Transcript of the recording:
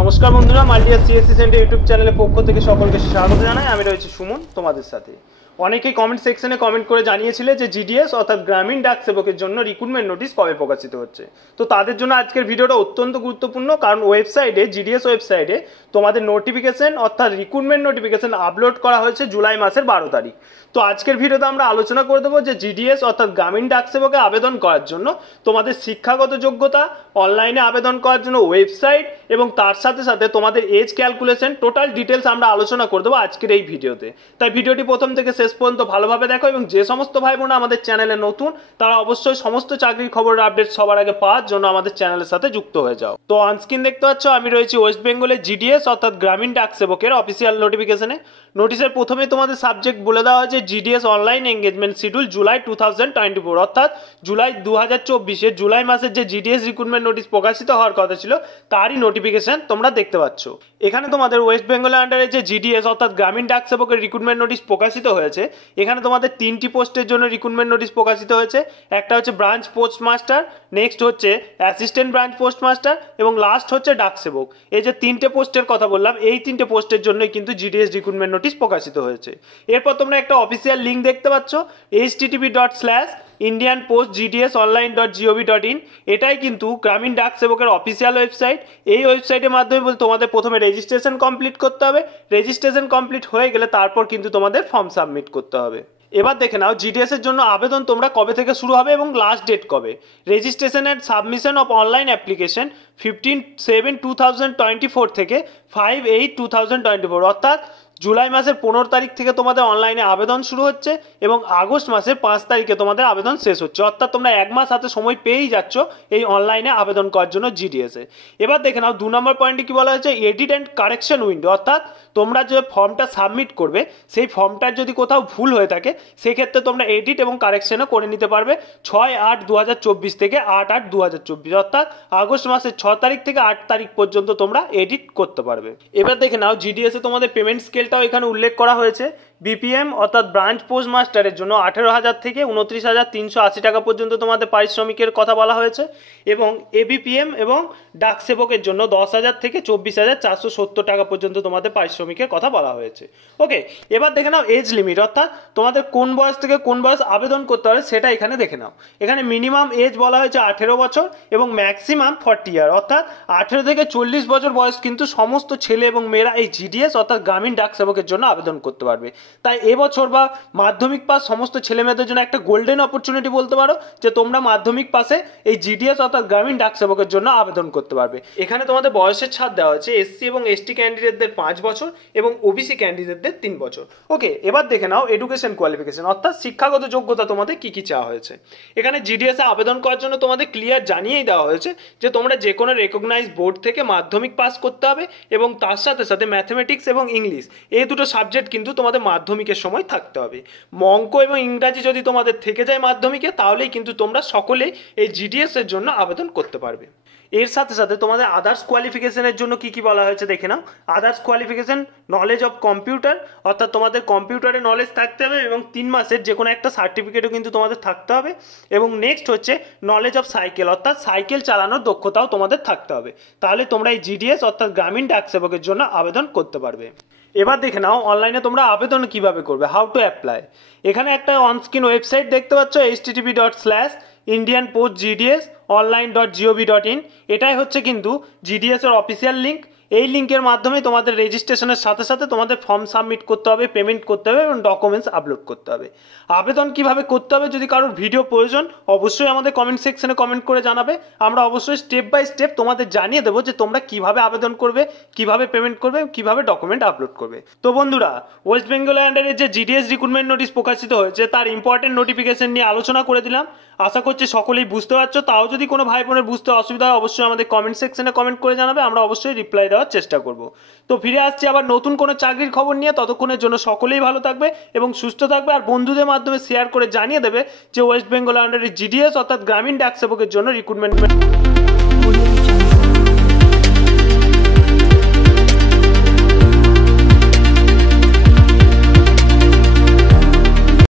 নমস্কার বন্ধুরা, মাল্টিয়া CSC centre YouTube চ্যানেলের পক্ষ থেকে সকলকে স্বাগত জানাই। আমি রয়েছি সুমন তোমাদের সাথে। অনেকেই কমেন্ট সেকশনে কমেন্ট করে জানিয়েছিলে যে জিডিএস অর্থাৎ গ্রামীণ ডাক সেবকের জন্য রিক্রুটমেন্ট নোটিশ কবে প্রকাশিত হচ্ছে। তো তাদের জন্য আজকের ভিডিওটা অত্যন্ত গুরুত্বপূর্ণ, কারণ ওয়েবসাইটে জিডিএস ওয়েবসাইটে তোমাদের নোটিফিকেশন অর্থাৎ রিক্রুটমেন্ট নোটিফিকেশন আপলোড করা হয়েছে জুলাই মাসের 12 তারিখ। তো আজকের ভিডিওতে আমরা আলোচনা করে দেবো যে জিডিএস অর্থাৎ গ্রামীণ ডাক সেবকে আবেদন করার জন্য তোমাদের শিক্ষাগত যোগ্যতা, অনলাইনে আবেদন করার জন্য ওয়েবসাইট এবং তার সাথে সাথে তোমাদের এজ ক্যালকুলেশন, টোটাল ডিটেলস আমরা আলোচনা করে দেবো আজকের এই ভিডিওতে। তাই ভিডিওটি প্রথম থেকে শেষ পর্যন্ত ভালোভাবে দেখো, এবং যে সমস্ত ভাই বোনা আমাদের চ্যানেলে নতুন তারা অবশ্যই সমস্ত চাকরির খবরের আপডেট সবার আগে পাওয়ার জন্য আমাদের চ্যানেলের সাথে যুক্ত হয়ে যাও। তো অনস্ক্রিন দেখতে পাচ্ছ আমি রয়েছি ওয়েস্ট বেঙ্গলের জিডিএস অর্থাৎ গ্রামীণ ডাক সেবকের অফিসিয়াল নোটিফিকেশনে। নোটিশের প্রথমে তোমাদের সাবজেক্ট বলে দেওয়া হয়েছে GDS online engagement schedule July 2024, অর্থাৎ জুলাই 2024 জুলাই মাসের যে জিডিএস রিক্রুটমেন্ট নোটিশ প্রকাশিত হওয়ার কথা ছিল তারই নোটিফিকেশন তোমরা দেখতে পাচ্ছ। এখানে তোমাদের ওয়েস্ট বেঙ্গলের আন্ডারে যে জিডিএস অর্থাৎ গ্রামীণ ডাক সেবকের রিক্রুটমেন্ট নোটিশ প্রকাশিত হয়েছে, এখানে তোমাদের 3টি পোস্টের জন্য রিক্রুটমেন্ট নোটিশ প্রকাশিত হয়েছে। একটা হচ্ছে ব্রাঞ্চ পোস্ট মাস্টার, নেক্সট হচ্ছে অ্যাসিস্ট্যান্ট ব্রাঞ্চ পোস্ট মাস্টার এবং লাস্ট হচ্ছে ডাক সেবক। এই যে 3টে পোস্টের কথা বললাম, এই 3টে পোস্টের জন্যই কিন্তু জিডিএস রিক্রুটমেন্ট নোটিশ প্রকাশিত হয়েছে। এরপর তোমরা একটা অফিসিয়াল লিঙ্ক দেখতে পাচ্ছ http:/indianpostgdsonline.gov.in। এটাই কিন্তু গ্রামীণ ডাক সেবকের অফিসিয়াল ওয়েবসাইট। এই ওয়েবসাইটের মাধ্যমে তোমাদের প্রথমে রেজিস্ট্রেশন কমপ্লিট করতে হবে। রেজিস্ট্রেশন কমপ্লিট হয়ে গেলে তারপর কিন্তু তোমাদের ফর্ম সাবমিট করতে হবে। এবার দেখে নাও জিডিএস এর জন্য আবেদন তোমরা কবে থেকে শুরু হবে এবং লাস্ট ডেট কবে। Registration and submission of online application 15/7/2024 থেকে 5/8/2024, অর্থাৎ জুলাই মাসের 15 তারিখ থেকে তোমাদের অনলাইনে আবেদন শুরু হচ্ছে এবং আগস্ট মাসের 5 তারিখে তোমাদের আবেদন শেষ হচ্ছে, অর্থাৎ তোমরা এক মাস হাতে সময় পেয়েই যাচ্ছ এই অনলাইনে আবেদন করার জন্য জিডিএস এ। এবার দেখে নাও 2 নম্বর পয়েন্টে কি বলা হয়েছে, এডিট অ্যান্ড কারেকশন উইন্ডো, অর্থাৎ তোমরা যে ফর্মটা সাবমিট করবে সেই ফর্মটার যদি কোথাও ভুল হয়ে থাকে সেক্ষেত্রে তোমরা এডিট এবং কারেকশনও করে নিতে পারবে 6/8/2024 থেকে 8/8/2024, অর্থাৎ আগস্ট মাসের 6 তারিখ থেকে 8 তারিখ পর্যন্ত তোমরা এডিট করতে পারবে। এবার দেখে নাও জিডিএস এ তোমাদের পেমেন্ট স্কেলটাও এখানে উল্লেখ করা হয়েছে। বিপিএম অর্থাৎ ব্রাঞ্চ পোস্ট মাস্টারের জন্য 18,000 থেকে 29,380 টাকা পর্যন্ত তোমাদের পারিশ্রমিকের কথা বলা হয়েছে, এবং এবিপিএম এবং ডাক সেবকের জন্য 10,000 থেকে 24,470 টাকা পর্যন্ত তোমাদের পারিশ্রমিকের কথা বলা হয়েছে। ওকে, এবার দেখে নাও এজ লিমিট, অর্থাৎ তোমাদের কোন বয়স থেকে কোন বয়স আবেদন করতে হবে সেটা এখানে দেখে নাও। এখানে মিনিমাম এজ বলা হয়েছে 18 বছর এবং ম্যাক্সিমাম 40 ইয়ার, অর্থাৎ 18 থেকে 40 বছর বয়স কিন্তু সমস্ত ছেলে এবং মেয়েরা এই জিডিএস অর্থাৎ গ্রামীণ ডাক সেবকের জন্য আবেদন করতে পারবে। তাই এবছর বা মাধ্যমিক পাস সমস্ত ছেলে মেয়েদের জন্য একটা গোল্ডেন অপরচুনিটি বলতে পারো যে তোমরা মাধ্যমিক পাসে এই জিডিএস অর্থাৎ গ্রামীণ ডাক সেবকের জন্য আবেদন করতে পারবে। এখানে তোমাদের বয়সের ছাড় দেওয়া হয়েছে এসসি এবং এসটি ক্যান্ডিডেটদের 5 বছর এবং ওবিসি ক্যান্ডিডেটদের 3 বছর। ওকে, এবার দেখে নাও এডুকেশন কোয়ালিফিকেশন, অর্থাৎ শিক্ষাগত যোগ্যতা তোমাদের কি কি চাওয়া হয়েছে। এখানে জিডিএস এ আবেদন করার জন্য তোমাদের ক্লিয়ার জানিয়েই দেওয়া হয়েছে যে তোমরা যে কোনো রেকগনাইজ বোর্ড থেকে মাধ্যমিক পাস করতে হবে এবং তার সাথে সাথে ম্যাথমেটিক্স এবং ইংলিশ এই দুটো সাবজেক্ট কিন্তু তোমাদের মাধ্যমিকের সময় থাকতে হবে। অঙ্ক এবং ইংরাজি যদি তোমাদের থেকে যায় মাধ্যমিকে, তাহলেই কিন্তু তোমরা সকলেই এই জিডিএস এর জন্য আবেদন করতে পারবে। এর সাথে সাথে তোমাদের আদার্স কোয়ালিফিকেশনের জন্য কি কি বলা হয়েছে দেখে নাও। Others qualification knowledge of computer, অর্থাৎ তোমাদের কম্পিউটারে নলেজ থাকতে হবে এবং 3 মাসের যে কোনো একটা সার্টিফিকেটও কিন্তু তোমাদের থাকতে হবে। এবং নেক্সট হচ্ছে নলেজ অফ সাইকেল, অর্থাৎ সাইকেল চালানোর দক্ষতাও তোমাদের থাকতে হবে। তাহলে তোমরা এই জিডিএস অর্থাৎ গ্রামীণ ডাক সেবকের জন্য আবেদন করতে পারবে। এবার দেখে নাও অনলাইনে তোমরা আবেদন কিভাবে করবে, হাউ টু অ্যাপ্লাই। এখানে একটা অনস্ক্রিন ওয়েবসাইট দেখতে পাচ্ছ http:/indianpostgdsonline.gov.in। এটাই হচ্ছে কিন্তু জিডিএস এর অফিসিয়াল লিঙ্ক। এই লিঙ্কের মাধ্যমে তোমাদের রেজিস্ট্রেশনের সাথে সাথে তোমাদের ফর্ম সাবমিট করতে হবে, পেমেন্ট করতে হবে এবং ডকুমেন্টস আপলোড করতে হবে। আবেদন কিভাবে করতে হবে যদি কারোর ভিডিও প্রয়োজন অবশ্যই আমাদের কমেন্ট সেকশনে কমেন্ট করে জানাবে। আমরা অবশ্যই স্টেপ বাই স্টেপ তোমাদের জানিয়ে দেবো যে তোমরা কিভাবে আবেদন করবে, কিভাবে পেমেন্ট করবে, কিভাবে ডকুমেন্ট আপলোড করবে। তো বন্ধুরা, ওয়েস্ট বেঙ্গল আন্ডারে যে জিডিএস রিক্রুটমেন্ট নোটিশ প্রকাশিত হয়েছে তার ইম্পর্টেন্ট নোটিফিকেশন নিয়ে আলোচনা করে দিলাম। আশা করছি সকলেই বুঝতে পারছো। তাও যদি কোনো ভাই বোনের বুঝতে অসুবিধা হয় অবশ্যই আমাদের কমেন্ট সেকশনে কমেন্ট করে জানাবে, আমরা অবশ্যই রিপ্লাই দেওয়ার চেষ্টা করব। তো ফিরে আসছি আবার নতুন কোনো চাকরির খবর নিয়ে। ততক্ষণের জন্য সকলেই ভালো থাকবে এবং সুস্থ থাকবে, আর বন্ধুদের মাধ্যমে শেয়ার করে জানিয়ে দেবে যে ওয়েস্ট বেঙ্গল আন্ডারে জিডিএস অর্থাৎ গ্রামীণ ডাক সেবকের জন্য রিক্রুটমেন্ট